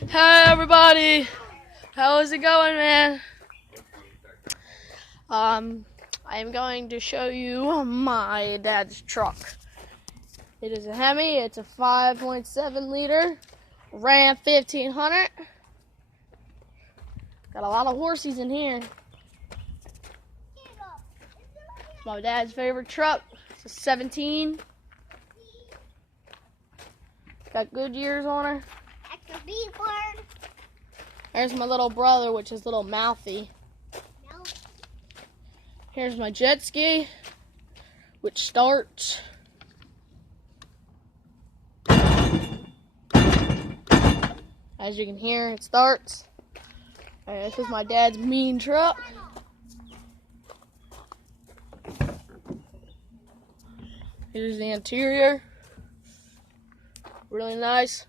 Hey everybody, how is it going, man? I am going to show you my dad's truck. It is a Hemi. It's a 5.7 liter Ram 1500. Got a lot of horses in here. It's my dad's favorite truck. It's a 17. Got good years on her. There's my little brother, which is little Mouthy. Here's my jet ski, which starts. As you can hear, it starts. Alright, this is my dad's mean truck. Here's the interior. Really nice.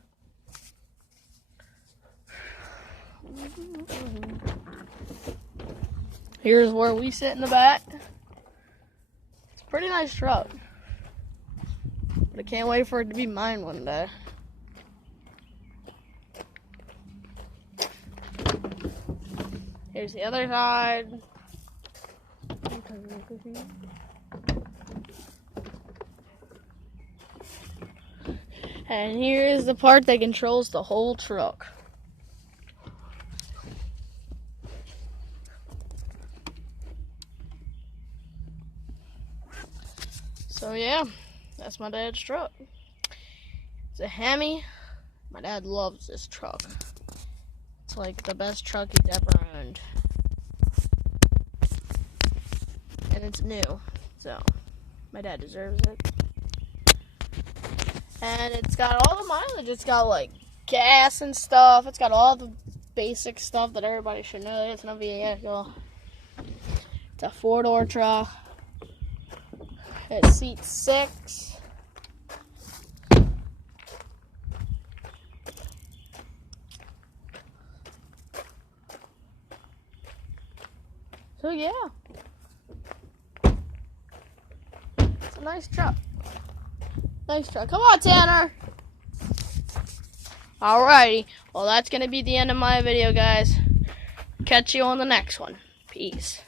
Here's where we sit in the back. It's a pretty nice truck. But I can't wait for it to be mine one day. Here's the other side. And here's the part that controls the whole truck. So yeah, that's my dad's truck. It's a Hemi. My dad loves this truck. It's like the best truck he's ever owned. And it's new, so my dad deserves it. And it's got all the mileage. It's got like gas and stuff. It's got all the basic stuff that everybody should know. It's no vehicle. It's a 4-door truck. It seats 6. So yeah, it's a nice truck. Nice truck. Come on, Tanner. Alrighty. Well, that's going to be the end of my video, guys. Catch you on the next one. Peace.